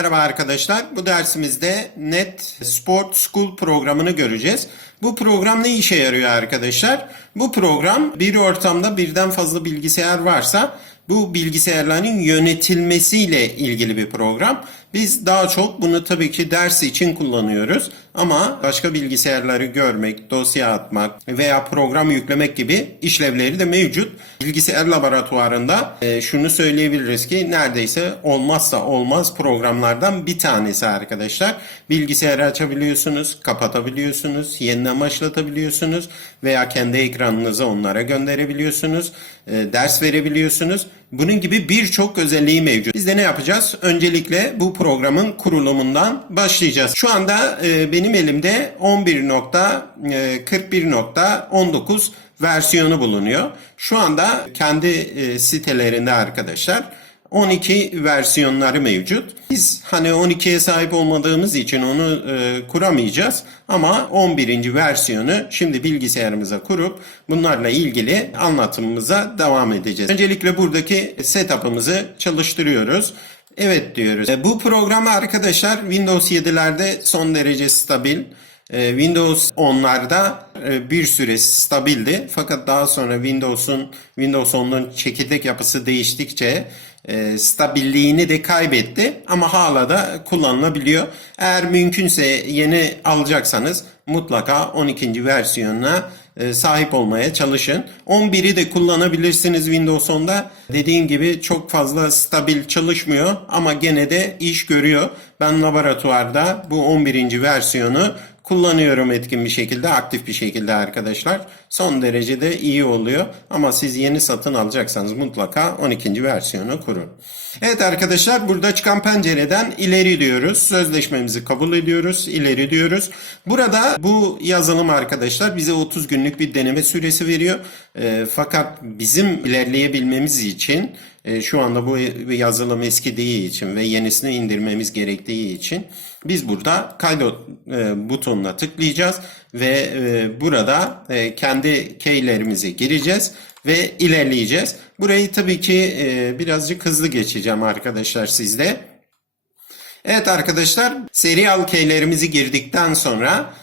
Merhaba arkadaşlar. Bu dersimizde Net Sport School programını göreceğiz. Bu program ne işe yarıyor arkadaşlar? Bu program bir ortamda birden fazla bilgisayar varsa bu bilgisayarların yönetilmesiyle ilgili bir program. Biz daha çok bunu tabii ki ders için kullanıyoruz. Ama başka bilgisayarları görmek, dosya atmak veya program yüklemek gibi işlevleri de mevcut. Bilgisayar laboratuvarında e, şunu söyleyebiliriz ki neredeyse olmazsa olmaz programlardan bir tanesi arkadaşlar. Bilgisayarı açabiliyorsunuz, kapatabiliyorsunuz, yeniden başlatabiliyorsunuz veya kendi ekranınızı onlara gönderebiliyorsunuz, e, ders verebiliyorsunuz. Bunun gibi birçok özelliği mevcut. Biz de ne yapacağız? Öncelikle bu programın kurulumundan başlayacağız. Şu anda e, benim elimde 11.41.19 versiyonu bulunuyor. Şu anda kendi e, sitelerinde arkadaşlar 12 versiyonları mevcut. Biz hani 12'ye sahip olmadığımız için onu e, kuramayacağız ama 11. versiyonu şimdi bilgisayarımıza kurup bunlarla ilgili anlatımımıza devam edeceğiz. Öncelikle buradaki setup'ımızı çalıştırıyoruz. Evet diyoruz. E, bu program arkadaşlar Windows 7'lerde son derece stabil. E, Windows 10'larda e, bir süre stabildi. Fakat daha sonra Windows'un Windows 10'un çekirdek yapısı değiştikçe e, stabilliğini de kaybetti ama hala da kullanılabiliyor. Eğer mümkünse yeni alacaksanız mutlaka 12. versiyonuna e, sahip olmaya çalışın. 11'i de kullanabilirsiniz Windows 10'da. Dediğim gibi çok fazla stabil çalışmıyor ama gene de iş görüyor. Ben laboratuvarda bu 11. versiyonu kullanıyorum etkin bir şekilde, aktif bir şekilde arkadaşlar. Son derece de iyi oluyor. Ama siz yeni satın alacaksanız mutlaka 12. versiyonu kurun. Evet arkadaşlar burada çıkan pencereden ileri diyoruz. Sözleşmemizi kabul ediyoruz. ileri diyoruz. Burada bu yazılım arkadaşlar bize 30 günlük bir deneme süresi veriyor. E, fakat bizim ilerleyebilmemiz için e, şu anda bu yazılım eskidiği için ve yenisini indirmemiz gerektiği için biz burada kaydet e, butonuna tıklayacağız ve e, burada e, kendi keylerimizi gireceğiz ve ilerleyeceğiz. Burayı tabii ki birazcık hızlı geçeceğim arkadaşlar sizde. Evet arkadaşlar serial keylerimizi girdikten sonra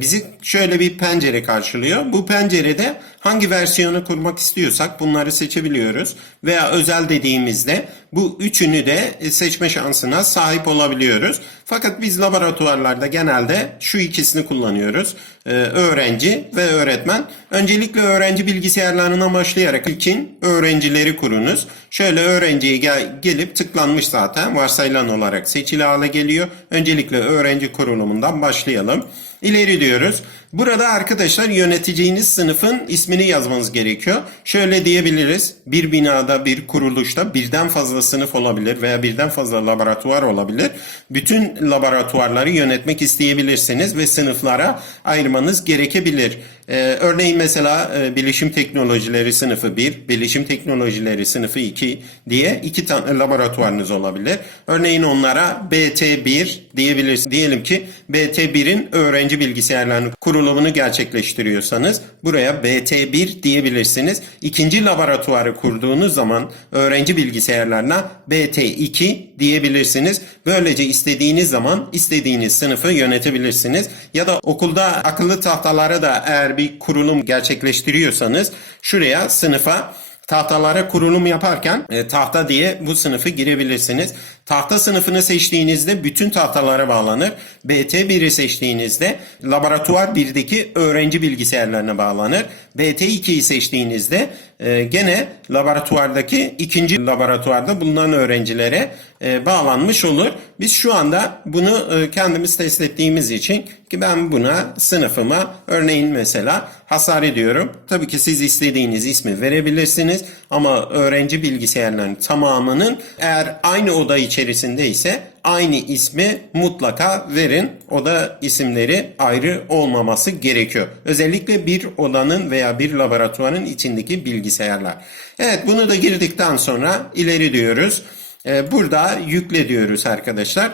bizi şöyle bir pencere karşılıyor. Bu pencerede hangi versiyonu kurmak istiyorsak bunları seçebiliyoruz. Veya özel dediğimizde bu üçünü de seçme şansına sahip olabiliyoruz. Fakat biz laboratuvarlarda genelde şu ikisini kullanıyoruz. Ee, öğrenci ve öğretmen. Öncelikle öğrenci bilgisayarlarına başlayarak ilkin öğrencileri kurunuz. Şöyle öğrenciye gel, gelip tıklanmış zaten varsayılan olarak seçili hale geliyor. Öncelikle öğrenci kurulumundan başlayalım. İleri diyoruz. Burada arkadaşlar yöneteceğiniz sınıfın ismini yazmanız gerekiyor. Şöyle diyebiliriz. Bir binada, bir kuruluşta birden fazla sınıf olabilir veya birden fazla laboratuvar olabilir. Bütün laboratuvarları yönetmek isteyebilirsiniz ve sınıflara ayırmanız gerekebilir. Ee, örneğin mesela e, bilişim teknolojileri sınıfı 1, bilişim teknolojileri sınıfı 2 diye iki tane laboratuvarınız olabilir. Örneğin onlara BT1 diyebilirsiniz. Diyelim ki BT1'in öğrenci bilgisayarlarını kurulumunu gerçekleştiriyorsanız buraya BT1 diyebilirsiniz. İkinci laboratuvarı kurduğunuz zaman öğrenci bilgisayarlarına BT2 diyebilirsiniz. Böylece istediğiniz zaman istediğiniz sınıfı yönetebilirsiniz. Ya da okulda akıllı tahtalara da eğer bir kurulum gerçekleştiriyorsanız şuraya sınıfa tahtalara kurulum yaparken e, tahta diye bu sınıfı girebilirsiniz. Tahta sınıfını seçtiğinizde bütün tahtalara bağlanır. BT1'i seçtiğinizde laboratuvar 1'deki öğrenci bilgisayarlarına bağlanır. BT2'yi seçtiğinizde e, gene laboratuvardaki ikinci laboratuvarda bulunan öğrencilere e, bağlanmış olur. Biz şu anda bunu e, kendimiz test ettiğimiz için ki ben buna sınıfıma örneğin mesela hasar ediyorum. Tabii ki siz istediğiniz ismi verebilirsiniz ama öğrenci bilgisayarlarının tamamının eğer aynı oda içerisinde ise aynı ismi mutlaka verin. Oda isimleri ayrı olmaması gerekiyor. Özellikle bir odanın veya bir laboratuvarın içindeki bilgisayarlar. Evet bunu da girdikten sonra ileri diyoruz. Ee, burada yükle diyoruz arkadaşlar.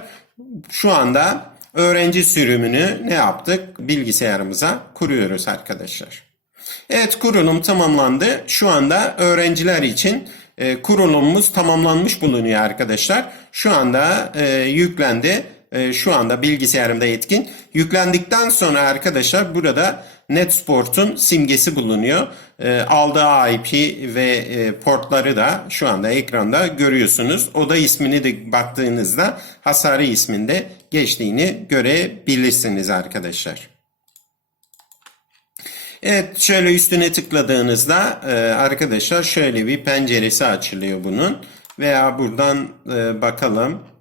Şu anda öğrenci sürümünü ne yaptık? Bilgisayarımıza kuruyoruz arkadaşlar. Evet kurulum tamamlandı. Şu anda öğrenciler için e, kurulumumuz tamamlanmış bulunuyor arkadaşlar. Şu anda e, yüklendi. E, şu anda bilgisayarımda etkin. Yüklendikten sonra arkadaşlar burada NetSport'un simgesi bulunuyor. E, aldığı IP ve portları da şu anda ekranda görüyorsunuz. Oda ismini de baktığınızda Hasari isminde geçtiğini görebilirsiniz arkadaşlar. Evet şöyle üstüne tıkladığınızda e, arkadaşlar şöyle bir penceresi açılıyor bunun. Veya buradan e, bakalım.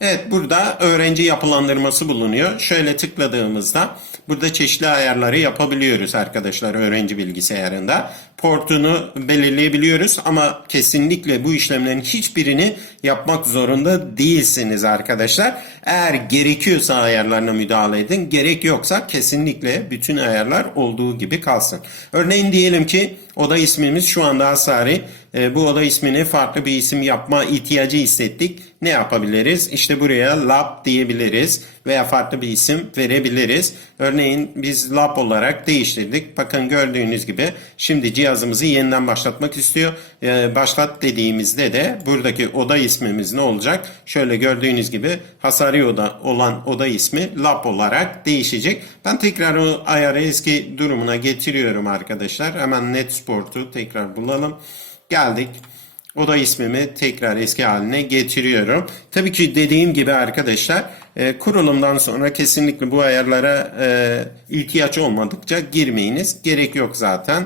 Evet burada öğrenci yapılandırması bulunuyor. Şöyle tıkladığımızda burada çeşitli ayarları yapabiliyoruz arkadaşlar öğrenci bilgisayarında. Portunu belirleyebiliyoruz ama kesinlikle bu işlemlerin hiçbirini yapmak zorunda değilsiniz arkadaşlar. Eğer gerekiyorsa ayarlarına müdahale edin. Gerek yoksa kesinlikle bütün ayarlar olduğu gibi kalsın. Örneğin diyelim ki oda ismimiz şu anda Asari. E, bu oda ismini farklı bir isim yapma ihtiyacı hissettik. Ne yapabiliriz? İşte buraya lab diyebiliriz veya farklı bir isim verebiliriz. Örneğin biz lab olarak değiştirdik. Bakın gördüğünüz gibi şimdi cihazımızı yeniden başlatmak istiyor. E, başlat dediğimizde de buradaki oda ismimiz ne olacak? Şöyle gördüğünüz gibi Hasari oda olan oda ismi lab olarak değişecek. Ben tekrar o ayarı eski durumuna getiriyorum arkadaşlar. Hemen NetSport'u tekrar bulalım. Geldik. Oda ismimi tekrar eski haline getiriyorum. Tabii ki dediğim gibi arkadaşlar e, kurulumdan sonra kesinlikle bu ayarlara e, ihtiyaç olmadıkça girmeyiniz. Gerek yok zaten.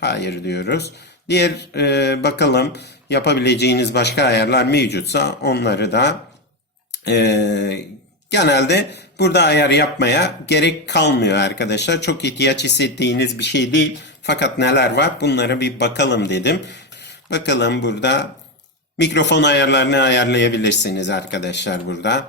Hayır diyoruz. Diğer e, bakalım yapabileceğiniz başka ayarlar mevcutsa onları da genelde burada ayar yapmaya gerek kalmıyor arkadaşlar. Çok ihtiyaç hissettiğiniz bir şey değil. Fakat neler var bunlara bir bakalım dedim. Bakalım burada mikrofon ayarlarını ayarlayabilirsiniz arkadaşlar burada.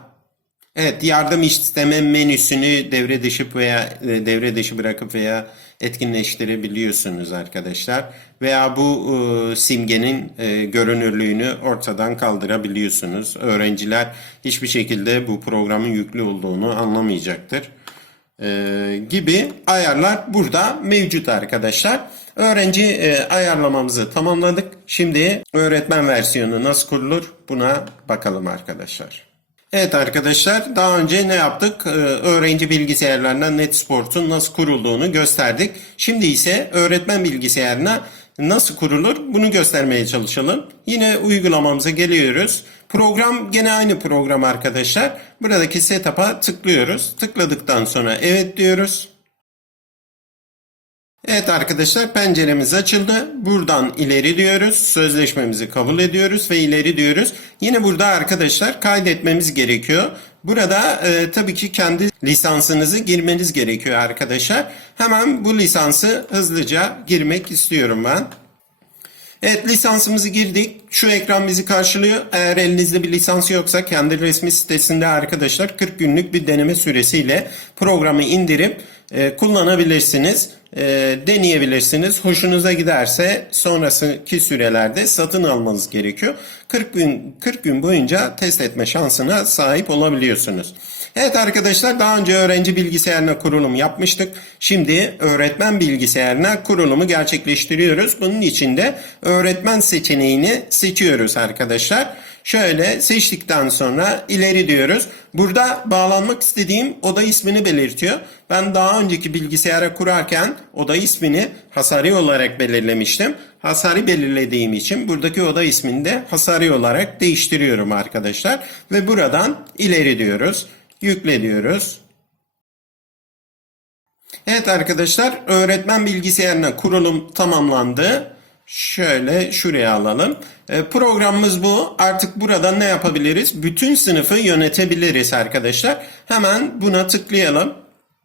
Evet yardım isteme menüsünü devre dışı veya e, devre dışı bırakıp veya etkinleştirebiliyorsunuz arkadaşlar. Veya bu e, simgenin e, görünürlüğünü ortadan kaldırabiliyorsunuz. Öğrenciler hiçbir şekilde bu programın yüklü olduğunu anlamayacaktır. E, gibi ayarlar burada mevcut arkadaşlar. Öğrenci e, ayarlamamızı tamamladık. Şimdi öğretmen versiyonu nasıl kurulur buna bakalım arkadaşlar. Evet arkadaşlar daha önce ne yaptık? Ee, öğrenci bilgisayarlarına NetSport'un nasıl kurulduğunu gösterdik. Şimdi ise öğretmen bilgisayarına nasıl kurulur bunu göstermeye çalışalım. Yine uygulamamıza geliyoruz. Program gene aynı program arkadaşlar. Buradaki setup'a tıklıyoruz. Tıkladıktan sonra evet diyoruz. Evet arkadaşlar penceremiz açıldı. Buradan ileri diyoruz. Sözleşmemizi kabul ediyoruz ve ileri diyoruz. Yine burada arkadaşlar kaydetmemiz gerekiyor. Burada e, tabii ki kendi lisansınızı girmeniz gerekiyor arkadaşlar. Hemen bu lisansı hızlıca girmek istiyorum ben. Evet lisansımızı girdik. Şu ekran bizi karşılıyor. Eğer elinizde bir lisans yoksa kendi resmi sitesinde arkadaşlar 40 günlük bir deneme süresiyle programı indirip e, kullanabilirsiniz. E, deneyebilirsiniz. Hoşunuza giderse sonrasındaki sürelerde satın almanız gerekiyor. 40 gün 40 gün boyunca test etme şansına sahip olabiliyorsunuz. Evet arkadaşlar daha önce öğrenci bilgisayarına kurulum yapmıştık. Şimdi öğretmen bilgisayarına kurulumu gerçekleştiriyoruz. Bunun için de öğretmen seçeneğini seçiyoruz arkadaşlar. Şöyle seçtikten sonra ileri diyoruz. Burada bağlanmak istediğim oda ismini belirtiyor. Ben daha önceki bilgisayara kurarken oda ismini Hasari olarak belirlemiştim. Hasari belirlediğim için buradaki oda ismini de Hasari olarak değiştiriyorum arkadaşlar. Ve buradan ileri diyoruz. Yükle diyoruz. Evet arkadaşlar öğretmen bilgisayarına kurulum tamamlandı. Şöyle şuraya alalım. E, programımız bu. Artık burada ne yapabiliriz? Bütün sınıfı yönetebiliriz arkadaşlar. Hemen buna tıklayalım.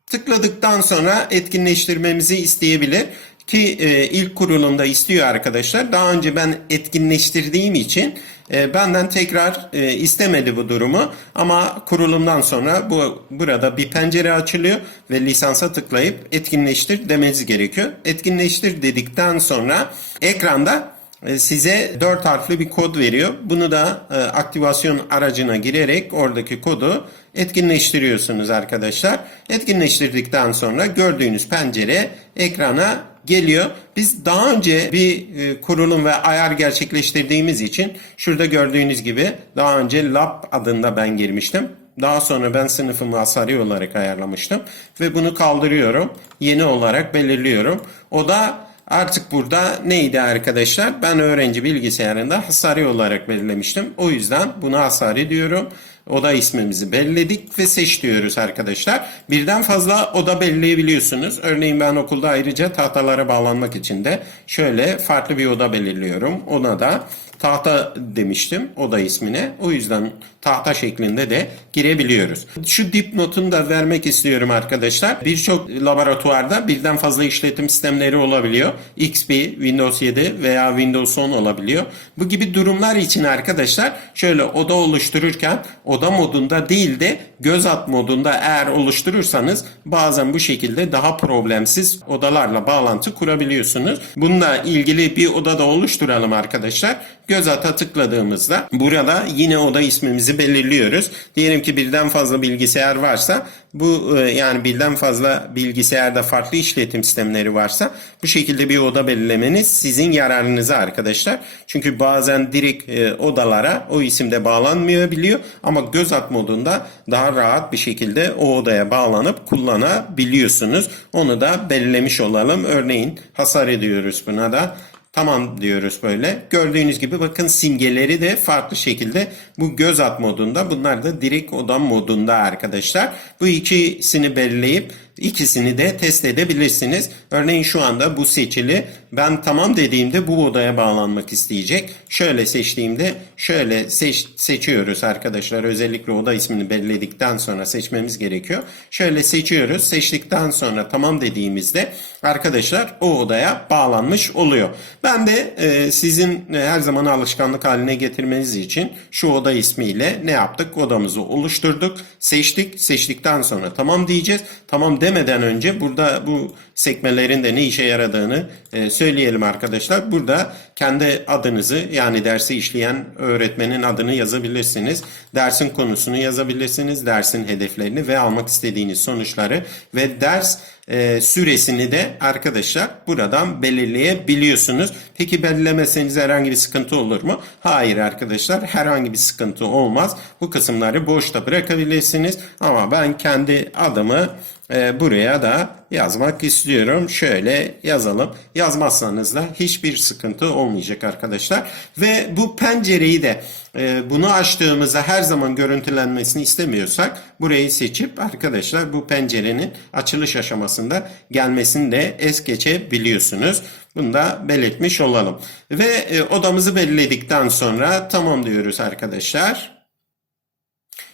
Tıkladıktan sonra etkinleştirmemizi isteyebilir ki e, ilk kurulumda istiyor arkadaşlar. Daha önce ben etkinleştirdiğim için e, benden tekrar e, istemedi bu durumu ama kurulumdan sonra bu burada bir pencere açılıyor ve lisansa tıklayıp etkinleştir demeniz gerekiyor. Etkinleştir dedikten sonra ekranda e, size 4 harfli bir kod veriyor. Bunu da e, aktivasyon aracına girerek oradaki kodu etkinleştiriyorsunuz arkadaşlar. Etkinleştirdikten sonra gördüğünüz pencere ekrana geliyor. Biz daha önce bir e, kurulum ve ayar gerçekleştirdiğimiz için şurada gördüğünüz gibi daha önce lab adında ben girmiştim. Daha sonra ben sınıfımı asari olarak ayarlamıştım ve bunu kaldırıyorum. Yeni olarak belirliyorum. O da artık burada neydi arkadaşlar? Ben öğrenci bilgisayarında hasari olarak belirlemiştim. O yüzden buna hasari diyorum. Oda ismimizi belirledik ve seç diyoruz arkadaşlar. Birden fazla oda belirleyebiliyorsunuz. Örneğin ben okulda ayrıca tahtalara bağlanmak için de şöyle farklı bir oda belirliyorum. Ona da tahta demiştim oda ismine. O yüzden tahta şeklinde de girebiliyoruz. Şu dipnotunu da vermek istiyorum arkadaşlar. Birçok laboratuvarda birden fazla işletim sistemleri olabiliyor. XP, Windows 7 veya Windows 10 olabiliyor. Bu gibi durumlar için arkadaşlar şöyle oda oluştururken oda modunda değil de göz at modunda eğer oluşturursanız bazen bu şekilde daha problemsiz odalarla bağlantı kurabiliyorsunuz. Bununla ilgili bir oda da oluşturalım arkadaşlar. Göz ata tıkladığımızda burada yine oda ismimizi belirliyoruz. Diyelim ki birden fazla bilgisayar varsa bu e, yani birden fazla bilgisayarda farklı işletim sistemleri varsa bu şekilde bir oda belirlemeniz sizin yararınıza arkadaşlar. Çünkü bazen direkt e, odalara o isimde bağlanmayabiliyor ama göz at modunda daha rahat bir şekilde o odaya bağlanıp kullanabiliyorsunuz. Onu da belirlemiş olalım. Örneğin hasar ediyoruz buna da. Tamam diyoruz böyle. Gördüğünüz gibi bakın simgeleri de farklı şekilde bu göz at modunda. Bunlar da direkt oda modunda arkadaşlar. Bu ikisini belirleyip ikisini de test edebilirsiniz. Örneğin şu anda bu seçili. Ben tamam dediğimde bu odaya bağlanmak isteyecek. Şöyle seçtiğimde şöyle seç, seçiyoruz arkadaşlar. Özellikle oda ismini belirledikten sonra seçmemiz gerekiyor. Şöyle seçiyoruz. Seçtikten sonra tamam dediğimizde arkadaşlar o odaya bağlanmış oluyor. Ben de e, sizin e, her zaman alışkanlık haline getirmeniz için şu oda ismiyle ne yaptık? Odamızı oluşturduk, seçtik. Seçtikten sonra tamam diyeceğiz. Tamam demeden önce burada bu sekmelerin de ne işe yaradığını e, söyleyelim arkadaşlar. Burada kendi adınızı yani dersi işleyen öğretmenin adını yazabilirsiniz. Dersin konusunu yazabilirsiniz. Dersin hedeflerini ve almak istediğiniz sonuçları ve ders e, süresini de arkadaşlar buradan belirleyebiliyorsunuz. Peki belirlemeseniz herhangi bir sıkıntı olur mu? Hayır arkadaşlar herhangi bir sıkıntı olmaz. Bu kısımları boşta bırakabilirsiniz ama ben kendi adımı e, buraya da yazmak istiyorum. Şöyle yazalım. Yazmazsanız da hiçbir sıkıntı olmayacak arkadaşlar. Ve bu pencereyi de e, bunu açtığımızda her zaman görüntülenmesini istemiyorsak burayı seçip arkadaşlar bu pencerenin açılış aşamasında gelmesini de es geçebiliyorsunuz. Bunu da belirtmiş olalım. Ve e, odamızı belirledikten sonra tamam diyoruz arkadaşlar.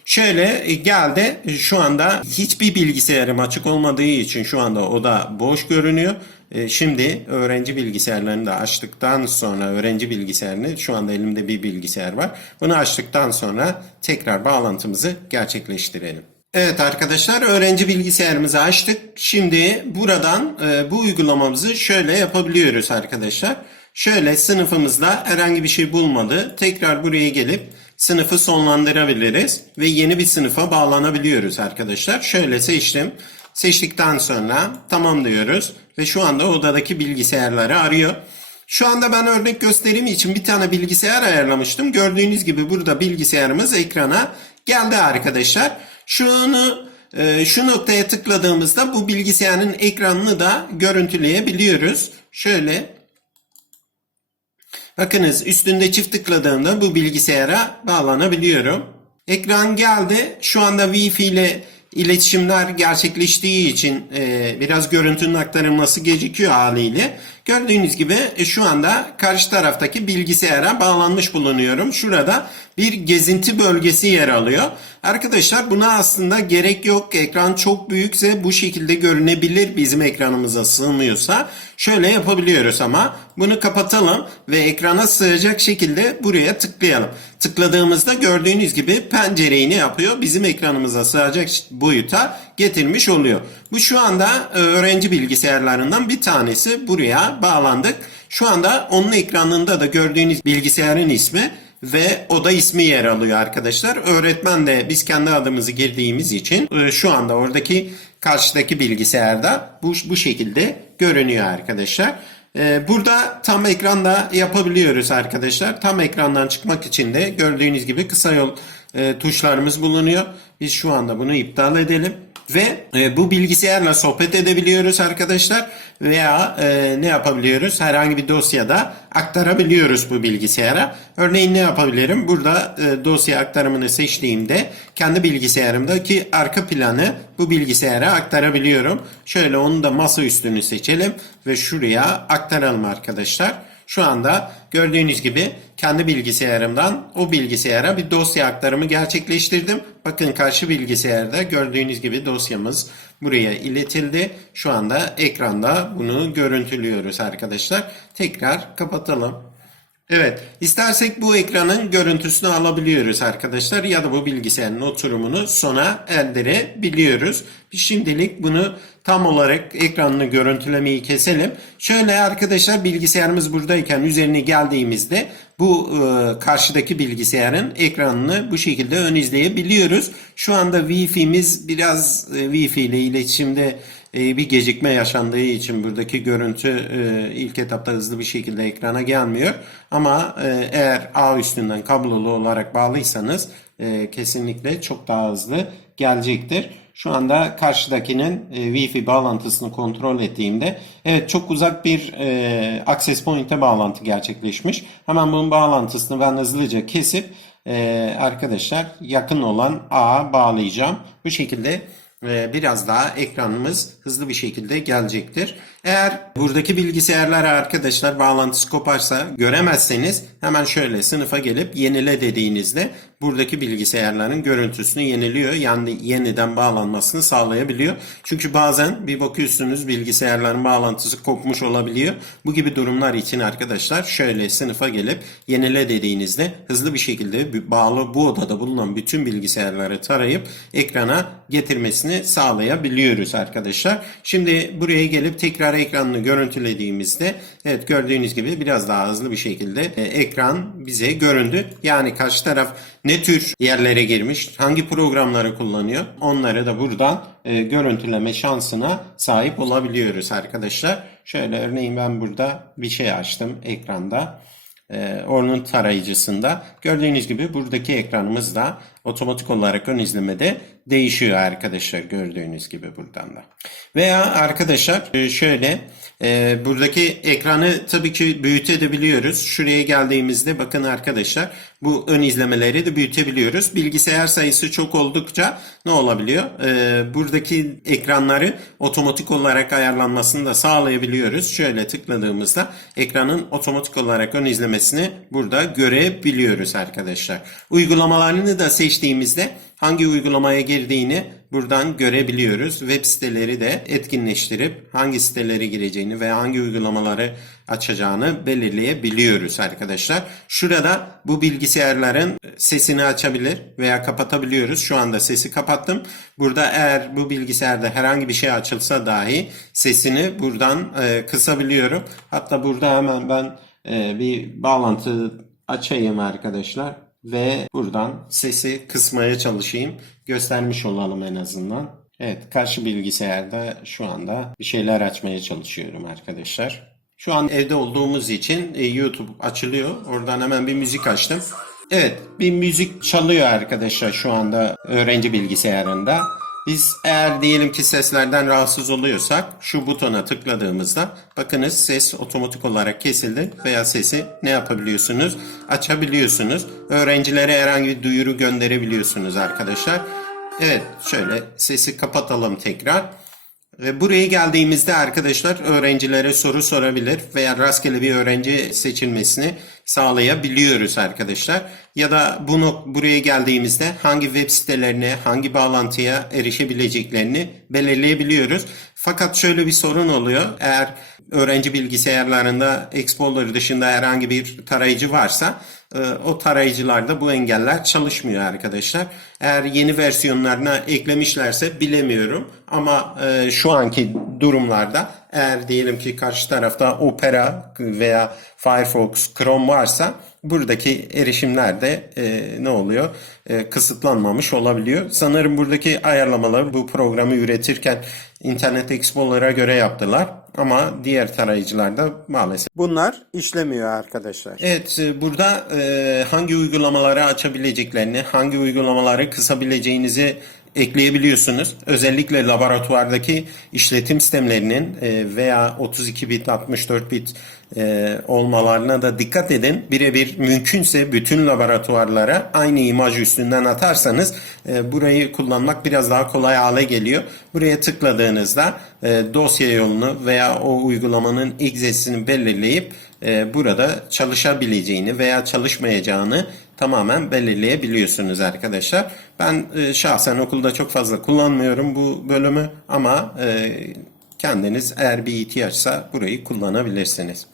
Şöyle e, geldi şu anda hiçbir bilgisayarım açık olmadığı için şu anda oda boş görünüyor. E, Şimdi öğrenci bilgisayarlarını da açtıktan sonra öğrenci bilgisayarını şu anda elimde bir bilgisayar var. Bunu açtıktan sonra tekrar bağlantımızı gerçekleştirelim. Evet arkadaşlar öğrenci bilgisayarımızı açtık. Şimdi buradan e, bu uygulamamızı şöyle yapabiliyoruz arkadaşlar. Şöyle sınıfımızda herhangi bir şey bulmadı. Tekrar buraya gelip sınıfı sonlandırabiliriz ve yeni bir sınıfa bağlanabiliyoruz arkadaşlar. Şöyle seçtim. Seçtikten sonra tamam diyoruz ve şu anda odadaki bilgisayarları arıyor. Şu anda ben örnek gösterimi için bir tane bilgisayar ayarlamıştım. Gördüğünüz gibi burada bilgisayarımız ekrana geldi arkadaşlar. Şunu e, şu noktaya tıkladığımızda bu bilgisayarın ekranını da görüntüleyebiliyoruz. Şöyle Bakınız üstünde çift tıkladığımda bu bilgisayara bağlanabiliyorum. Ekran geldi. Şu anda Wi-Fi ile iletişimler gerçekleştiği için e, biraz görüntünün aktarılması gecikiyor haliyle. Gördüğünüz gibi e, şu anda karşı taraftaki bilgisayara bağlanmış bulunuyorum. Şurada bir gezinti bölgesi yer alıyor. Arkadaşlar buna aslında gerek yok. Ekran çok büyükse bu şekilde görünebilir bizim ekranımıza sığmıyorsa. Şöyle yapabiliyoruz ama bunu kapatalım ve ekrana sığacak şekilde buraya tıklayalım. Tıkladığımızda gördüğünüz gibi pencereyi yapıyor? Bizim ekranımıza sığacak boyuta getirmiş oluyor. Bu şu anda e, öğrenci bilgisayarlarından bir tanesi buraya bağlandık. Şu anda onun ekranında da gördüğünüz bilgisayarın ismi ve oda ismi yer alıyor arkadaşlar. Öğretmen de biz kendi adımızı girdiğimiz için e, şu anda oradaki karşıdaki bilgisayarda bu, bu şekilde görünüyor arkadaşlar. Ee, Burada tam ekranda yapabiliyoruz arkadaşlar. Tam ekrandan çıkmak için de gördüğünüz gibi kısa yol e, tuşlarımız bulunuyor. Biz şu anda bunu iptal edelim. Ve e, bu bilgisayarla sohbet edebiliyoruz arkadaşlar. Veya e, ne yapabiliyoruz? Herhangi bir dosyada aktarabiliyoruz bu bilgisayara. Örneğin ne yapabilirim? Burada e, dosya aktarımını seçtiğimde kendi bilgisayarımdaki arka planı bu bilgisayara aktarabiliyorum. Şöyle onu da masa üstünü seçelim ve şuraya aktaralım arkadaşlar. Şu anda gördüğünüz gibi kendi bilgisayarımdan o bilgisayara bir dosya aktarımı gerçekleştirdim. Bakın karşı bilgisayarda gördüğünüz gibi dosyamız buraya iletildi. Şu anda ekranda bunu görüntülüyoruz arkadaşlar. Tekrar kapatalım. Evet, istersek bu ekranın görüntüsünü alabiliyoruz arkadaşlar ya da bu bilgisayarın oturumunu sona erdirebiliyoruz. Şimdilik bunu tam olarak ekranını görüntülemeyi keselim. Şöyle arkadaşlar bilgisayarımız buradayken üzerine geldiğimizde bu e, karşıdaki bilgisayarın ekranını bu şekilde ön izleyebiliyoruz. Şu anda Wi-Fi'miz biraz e, Wi-Fi ile iletişimde bir gecikme yaşandığı için buradaki görüntü e, ilk etapta hızlı bir şekilde ekrana gelmiyor. Ama e, eğer ağ üstünden kablolu olarak bağlıysanız e, kesinlikle çok daha hızlı gelecektir. Şu anda karşıdakinin Wi-Fi bağlantısını kontrol ettiğimde evet çok uzak bir e, access point'e bağlantı gerçekleşmiş. Hemen bunun bağlantısını ben hızlıca kesip e, arkadaşlar yakın olan ağa bağlayacağım. Bu şekilde biraz daha ekranımız hızlı bir şekilde gelecektir. Eğer buradaki bilgisayarlara arkadaşlar bağlantısı koparsa göremezseniz hemen şöyle sınıfa gelip yenile dediğinizde buradaki bilgisayarların görüntüsünü yeniliyor. Yani yeniden bağlanmasını sağlayabiliyor. Çünkü bazen bir bakıyorsunuz bilgisayarların bağlantısı kopmuş olabiliyor. Bu gibi durumlar için arkadaşlar şöyle sınıfa gelip yenile dediğinizde hızlı bir şekilde bağlı bu odada bulunan bütün bilgisayarları tarayıp ekrana getirmesini sağlayabiliyoruz arkadaşlar. Şimdi buraya gelip tekrar ekranını görüntülediğimizde evet gördüğünüz gibi biraz daha hızlı bir şekilde e, ekran bize göründü. Yani karşı taraf ne tür yerlere girmiş, hangi programları kullanıyor onları da buradan e, görüntüleme şansına sahip olabiliyoruz arkadaşlar. Şöyle örneğin ben burada bir şey açtım ekranda. Ee, onun tarayıcısında gördüğünüz gibi buradaki ekranımız da otomatik olarak ön izlemede değişiyor arkadaşlar gördüğünüz gibi buradan da. Veya arkadaşlar e, şöyle e, buradaki ekranı tabii ki büyütebiliyoruz. Şuraya geldiğimizde bakın arkadaşlar bu ön izlemeleri de büyütebiliyoruz. Bilgisayar sayısı çok oldukça ne olabiliyor? E, buradaki ekranları otomatik olarak ayarlanmasını da sağlayabiliyoruz. Şöyle tıkladığımızda ekranın otomatik olarak ön izlemesini burada görebiliyoruz arkadaşlar. Uygulamalarını da seçtiğimizde hangi uygulamaya girdiğini buradan görebiliyoruz. Web siteleri de etkinleştirip hangi sitelere gireceğini veya hangi uygulamaları açacağını belirleyebiliyoruz arkadaşlar. Şurada bu bilgisayarların sesini açabilir veya kapatabiliyoruz. Şu anda sesi kapattım. Burada eğer bu bilgisayarda herhangi bir şey açılsa dahi sesini buradan e, kısabiliyorum. Hatta burada hemen ben e, bir bağlantı açayım arkadaşlar ve buradan sesi kısmaya çalışayım. Göstermiş olalım en azından. Evet karşı bilgisayarda şu anda bir şeyler açmaya çalışıyorum arkadaşlar. Şu an evde olduğumuz için e, YouTube açılıyor. Oradan hemen bir müzik açtım. Evet bir müzik çalıyor arkadaşlar şu anda öğrenci bilgisayarında. Biz eğer diyelim ki seslerden rahatsız oluyorsak şu butona tıkladığımızda bakınız ses otomatik olarak kesildi veya sesi ne yapabiliyorsunuz? Açabiliyorsunuz. Öğrencilere herhangi bir duyuru gönderebiliyorsunuz arkadaşlar. Evet şöyle sesi kapatalım tekrar. Buraya geldiğimizde arkadaşlar öğrencilere soru sorabilir veya rastgele bir öğrenci seçilmesini sağlayabiliyoruz arkadaşlar. Ya da bunu buraya geldiğimizde hangi web sitelerine, hangi bağlantıya erişebileceklerini belirleyebiliyoruz. Fakat şöyle bir sorun oluyor. Eğer öğrenci bilgisayarlarında Explorer dışında herhangi bir tarayıcı varsa e, o tarayıcılarda bu engeller çalışmıyor arkadaşlar. Eğer yeni versiyonlarına eklemişlerse bilemiyorum ama e, şu anki durumlarda Eğer diyelim ki karşı tarafta Opera veya Firefox, Chrome varsa buradaki erişimler de e, ne oluyor? E, kısıtlanmamış olabiliyor. Sanırım buradaki ayarlamaları bu programı üretirken Internet Explorer'a göre yaptılar. Ama diğer tarayıcılarda maalesef. Bunlar işlemiyor arkadaşlar. Evet e, burada e, hangi uygulamaları açabileceklerini, hangi uygulamaları kısabileceğinizi ekleyebiliyorsunuz. Özellikle laboratuvardaki işletim sistemlerinin e, veya 32 bit 64 bit e, olmalarına da dikkat edin. Birebir mümkünse bütün laboratuvarlara aynı imaj üstünden atarsanız e, burayı kullanmak biraz daha kolay hale geliyor. Buraya tıkladığınızda dosya yolunu veya o uygulamanın egzesini belirleyip burada çalışabileceğini veya çalışmayacağını tamamen belirleyebiliyorsunuz arkadaşlar. Ben e, şahsen okulda çok fazla kullanmıyorum bu bölümü ama e, kendiniz eğer bir ihtiyaçsa burayı kullanabilirsiniz.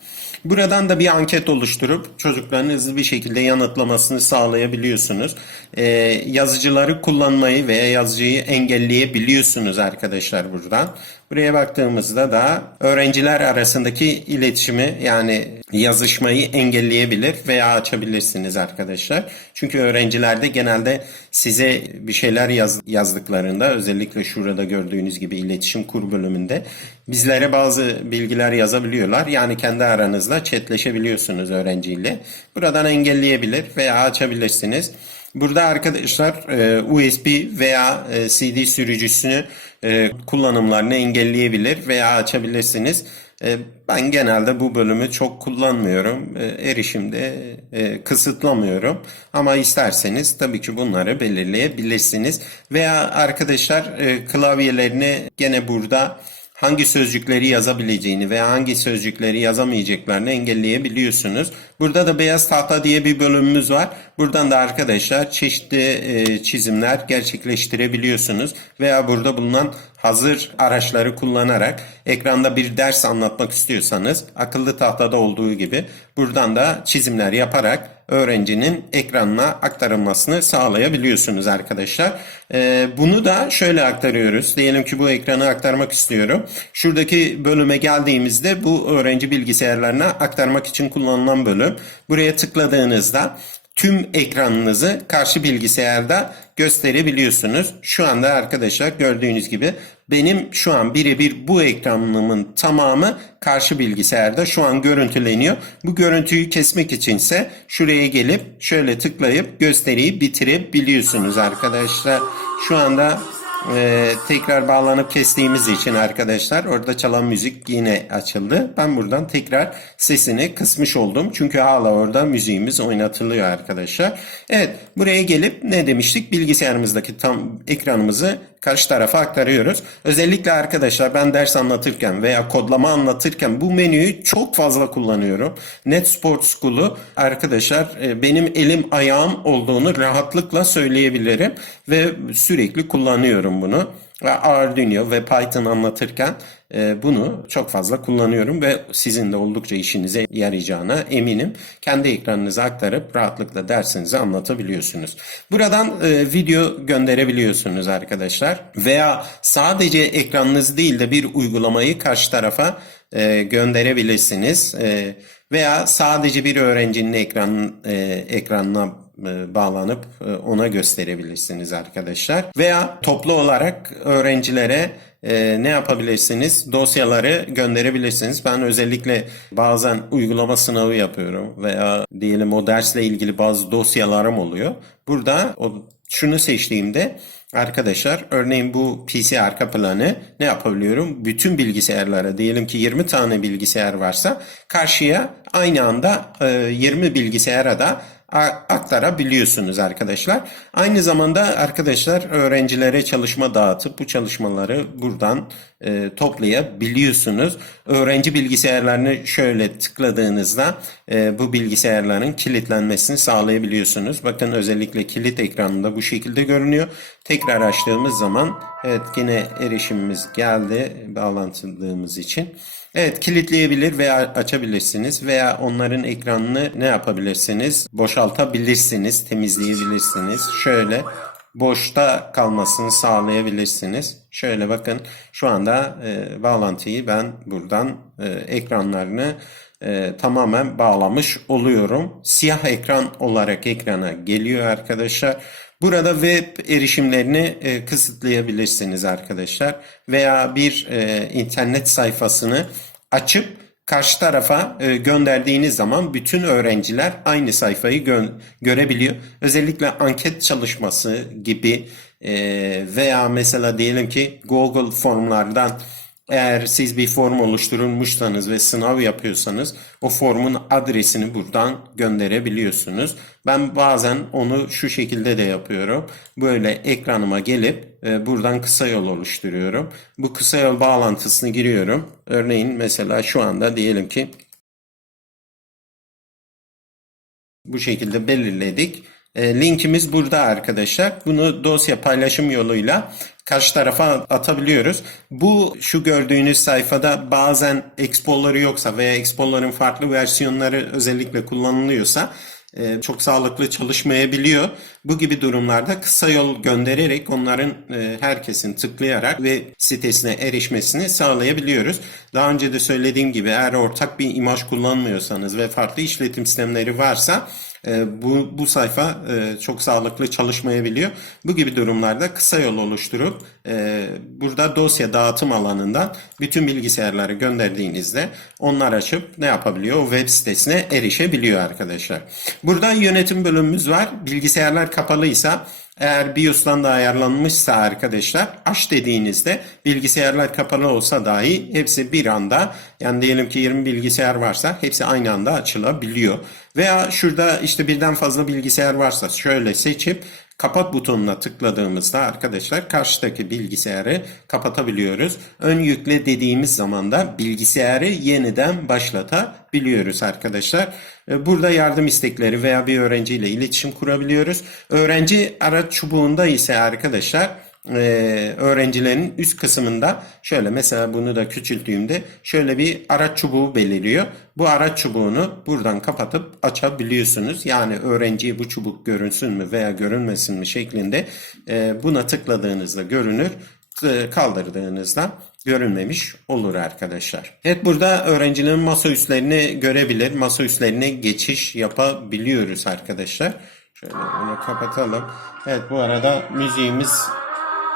Buradan da bir anket oluşturup çocukların hızlı bir şekilde yanıtlamasını sağlayabiliyorsunuz. Ee, yazıcıları kullanmayı veya yazıcıyı engelleyebiliyorsunuz arkadaşlar buradan. Buraya baktığımızda da öğrenciler arasındaki iletişimi yani yazışmayı engelleyebilir veya açabilirsiniz arkadaşlar. Çünkü öğrenciler de genelde size bir şeyler yaz, yazdıklarında özellikle şurada gördüğünüz gibi iletişim kur bölümünde bizlere bazı bilgiler yazabiliyorlar. Yani kendi aranızda chatleşebiliyorsunuz öğrenciyle. Buradan engelleyebilir veya açabilirsiniz. Burada arkadaşlar e, USB veya e, CD sürücüsünü e, kullanımlarını engelleyebilir veya açabilirsiniz. Ben genelde bu bölümü çok kullanmıyorum. Erişimde kısıtlamıyorum. Ama isterseniz tabii ki bunları belirleyebilirsiniz. Veya arkadaşlar klavyelerini gene burada hangi sözcükleri yazabileceğini veya hangi sözcükleri yazamayacaklarını engelleyebiliyorsunuz. Burada da beyaz tahta diye bir bölümümüz var. Buradan da arkadaşlar çeşitli e, çizimler gerçekleştirebiliyorsunuz. Veya burada bulunan hazır araçları kullanarak ekranda bir ders anlatmak istiyorsanız akıllı tahtada olduğu gibi buradan da çizimler yaparak öğrencinin ekranına aktarılmasını sağlayabiliyorsunuz arkadaşlar. Ee, bunu da şöyle aktarıyoruz. Diyelim ki bu ekranı aktarmak istiyorum. Şuradaki bölüme geldiğimizde bu öğrenci bilgisayarlarına aktarmak için kullanılan bölüm. Buraya tıkladığınızda tüm ekranınızı karşı bilgisayarda gösterebiliyorsunuz. Şu anda arkadaşlar gördüğünüz gibi benim şu an birebir bu ekranımın tamamı karşı bilgisayarda şu an görüntüleniyor. Bu görüntüyü kesmek içinse şuraya gelip şöyle tıklayıp gösteriyi bitirebiliyorsunuz arkadaşlar. Şu anda ee, tekrar bağlanıp kestiğimiz için arkadaşlar orada çalan müzik yine açıldı. Ben buradan tekrar sesini kısmış oldum. Çünkü hala orada müziğimiz oynatılıyor arkadaşlar. Evet buraya gelip ne demiştik? Bilgisayarımızdaki tam ekranımızı karşı tarafa aktarıyoruz. Özellikle arkadaşlar ben ders anlatırken veya kodlama anlatırken bu menüyü çok fazla kullanıyorum. Net Sport School'u arkadaşlar e, benim elim ayağım olduğunu rahatlıkla söyleyebilirim ve sürekli kullanıyorum bunu. Arduino ve Python anlatırken e, bunu çok fazla kullanıyorum ve sizin de oldukça işinize yarayacağına eminim. Kendi ekranınıza aktarıp rahatlıkla dersinizi anlatabiliyorsunuz. Buradan e, video gönderebiliyorsunuz arkadaşlar veya sadece ekranınız değil de bir uygulamayı karşı tarafa e, gönderebilirsiniz. Veya sadece bir öğrencinin ekran ekranına bağlanıp e, ona gösterebilirsiniz arkadaşlar. Veya toplu olarak öğrencilere e, ne yapabilirsiniz? Dosyaları gönderebilirsiniz. Ben özellikle bazen uygulama sınavı yapıyorum veya diyelim o dersle ilgili bazı dosyalarım oluyor. Burada o şunu seçtiğimde Arkadaşlar örneğin bu PC arka planı ne yapabiliyorum? Bütün bilgisayarlara diyelim ki 20 tane bilgisayar varsa karşıya aynı anda 20 bilgisayara da aktarabiliyorsunuz arkadaşlar. Aynı zamanda arkadaşlar öğrencilere çalışma dağıtıp bu çalışmaları buradan e, toplayabiliyorsunuz. Öğrenci bilgisayarlarını şöyle tıkladığınızda e, bu bilgisayarların kilitlenmesini sağlayabiliyorsunuz. Bakın özellikle kilit ekranında bu şekilde görünüyor. Tekrar açtığımız zaman evet yine erişimimiz geldi bağlantılığımız için. Evet kilitleyebilir veya açabilirsiniz veya onların ekranını ne yapabilirsiniz? Boşaltabilirsiniz, temizleyebilirsiniz. Şöyle boşta kalmasını sağlayabilirsiniz. Şöyle bakın şu anda e, bağlantıyı ben buradan e, ekranlarını e, tamamen bağlamış oluyorum. Siyah ekran olarak ekrana geliyor arkadaşlar. Burada web erişimlerini e, kısıtlayabilirsiniz arkadaşlar. Veya bir e, internet sayfasını açıp karşı tarafa e, gönderdiğiniz zaman bütün öğrenciler aynı sayfayı gö- görebiliyor. Özellikle anket çalışması gibi e, veya mesela diyelim ki Google formlardan eğer siz bir form oluşturulmuşsanız ve sınav yapıyorsanız o formun adresini buradan gönderebiliyorsunuz. Ben bazen onu şu şekilde de yapıyorum. Böyle ekranıma gelip e, buradan kısa yol oluşturuyorum. Bu kısa yol bağlantısını giriyorum. Örneğin mesela şu anda diyelim ki bu şekilde belirledik. E, linkimiz burada arkadaşlar. Bunu dosya paylaşım yoluyla karşı tarafa atabiliyoruz. Bu şu gördüğünüz sayfada bazen expo'ları yoksa veya expo'ların farklı versiyonları özellikle kullanılıyorsa e, çok sağlıklı çalışmayabiliyor. Bu gibi durumlarda kısa yol göndererek onların e, herkesin tıklayarak ve sitesine erişmesini sağlayabiliyoruz. Daha önce de söylediğim gibi eğer ortak bir imaj kullanmıyorsanız ve farklı işletim sistemleri varsa e, bu, bu sayfa e, çok sağlıklı çalışmayabiliyor. Bu gibi durumlarda kısa yol oluşturup e, burada dosya dağıtım alanından bütün bilgisayarları gönderdiğinizde onlar açıp ne yapabiliyor? Web sitesine erişebiliyor arkadaşlar. Burada yönetim bölümümüz var. Bilgisayarlar kapalıysa eğer BIOS'tan da ayarlanmışsa arkadaşlar aç dediğinizde bilgisayarlar kapalı olsa dahi hepsi bir anda yani diyelim ki 20 bilgisayar varsa hepsi aynı anda açılabiliyor. Veya şurada işte birden fazla bilgisayar varsa şöyle seçip kapat butonuna tıkladığımızda arkadaşlar karşıdaki bilgisayarı kapatabiliyoruz. Ön yükle dediğimiz zaman da bilgisayarı yeniden başlatabiliyoruz arkadaşlar. E, Burada yardım istekleri veya bir öğrenciyle iletişim kurabiliyoruz. Öğrenci araç çubuğunda ise arkadaşlar e, öğrencilerin üst kısmında şöyle mesela bunu da küçülttüğümde şöyle bir araç çubuğu beliriyor. Bu araç çubuğunu buradan kapatıp açabiliyorsunuz. Yani öğrenciye bu çubuk görünsün mü veya görünmesin mi şeklinde e, buna tıkladığınızda görünür. e, Kaldırdığınızda görünmemiş olur arkadaşlar. Evet burada öğrencilerin masa üstlerini görebilir. Masa üstlerine geçiş yapabiliyoruz arkadaşlar. Şöyle onu kapatalım. Evet bu arada müziğimiz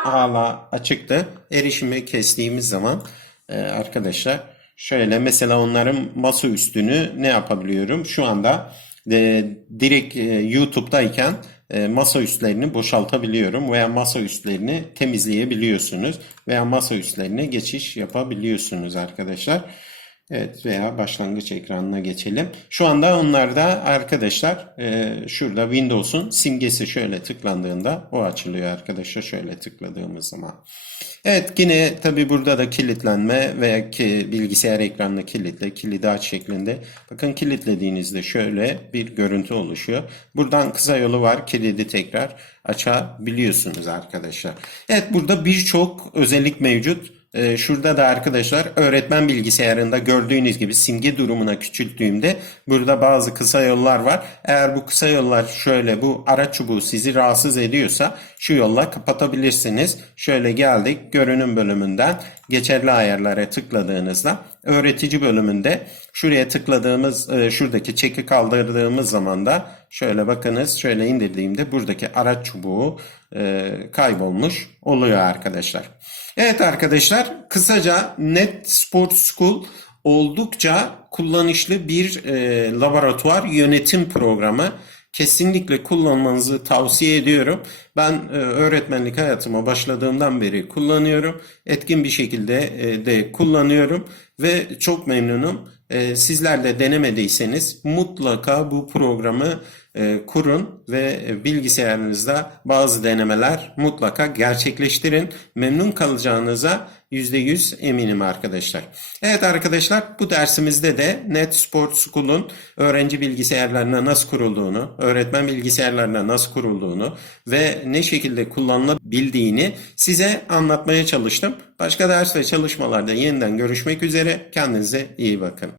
hala açıktı. Erişimi kestiğimiz zaman e, arkadaşlar şöyle mesela onların masa üstünü ne yapabiliyorum? Şu anda e, direkt e, YouTube'dayken e, masa üstlerini boşaltabiliyorum veya masa üstlerini temizleyebiliyorsunuz veya masa üstlerine geçiş yapabiliyorsunuz arkadaşlar. Evet veya başlangıç ekranına geçelim. Şu anda onlarda arkadaşlar e, şurada Windows'un simgesi şöyle tıklandığında o açılıyor arkadaşlar şöyle tıkladığımız zaman. Evet yine tabi burada da kilitlenme veya ki bilgisayar ekranını kilitle, kilidi aç şeklinde. Bakın kilitlediğinizde şöyle bir görüntü oluşuyor. Buradan kısa yolu var kilidi tekrar açabiliyorsunuz arkadaşlar. Evet burada birçok özellik mevcut. Ee, şurada da arkadaşlar öğretmen bilgisayarında gördüğünüz gibi simge durumuna küçülttüğümde burada bazı kısa yollar var. Eğer bu kısa yollar şöyle bu araç çubuğu sizi rahatsız ediyorsa şu yolla kapatabilirsiniz. Şöyle geldik görünüm bölümünden geçerli ayarlara tıkladığınızda öğretici bölümünde şuraya tıkladığımız e, şuradaki çeki kaldırdığımız zaman da şöyle bakınız şöyle indirdiğimde buradaki araç çubuğu e, kaybolmuş oluyor arkadaşlar. Evet arkadaşlar kısaca Net Sport School oldukça kullanışlı bir e, laboratuvar yönetim programı. Kesinlikle kullanmanızı tavsiye ediyorum. Ben e, öğretmenlik hayatıma başladığımdan beri kullanıyorum. Etkin bir şekilde e, de kullanıyorum ve çok memnunum. E, sizler de denemediyseniz mutlaka bu programı e, kurun ve bilgisayarınızda bazı denemeler mutlaka gerçekleştirin. Memnun kalacağınıza %100 eminim arkadaşlar. Evet arkadaşlar bu dersimizde de Net Sport School'un öğrenci bilgisayarlarına nasıl kurulduğunu, öğretmen bilgisayarlarına nasıl kurulduğunu ve ne şekilde kullanılabildiğini size anlatmaya çalıştım. Başka ders ve çalışmalarda yeniden görüşmek üzere. Kendinize iyi bakın.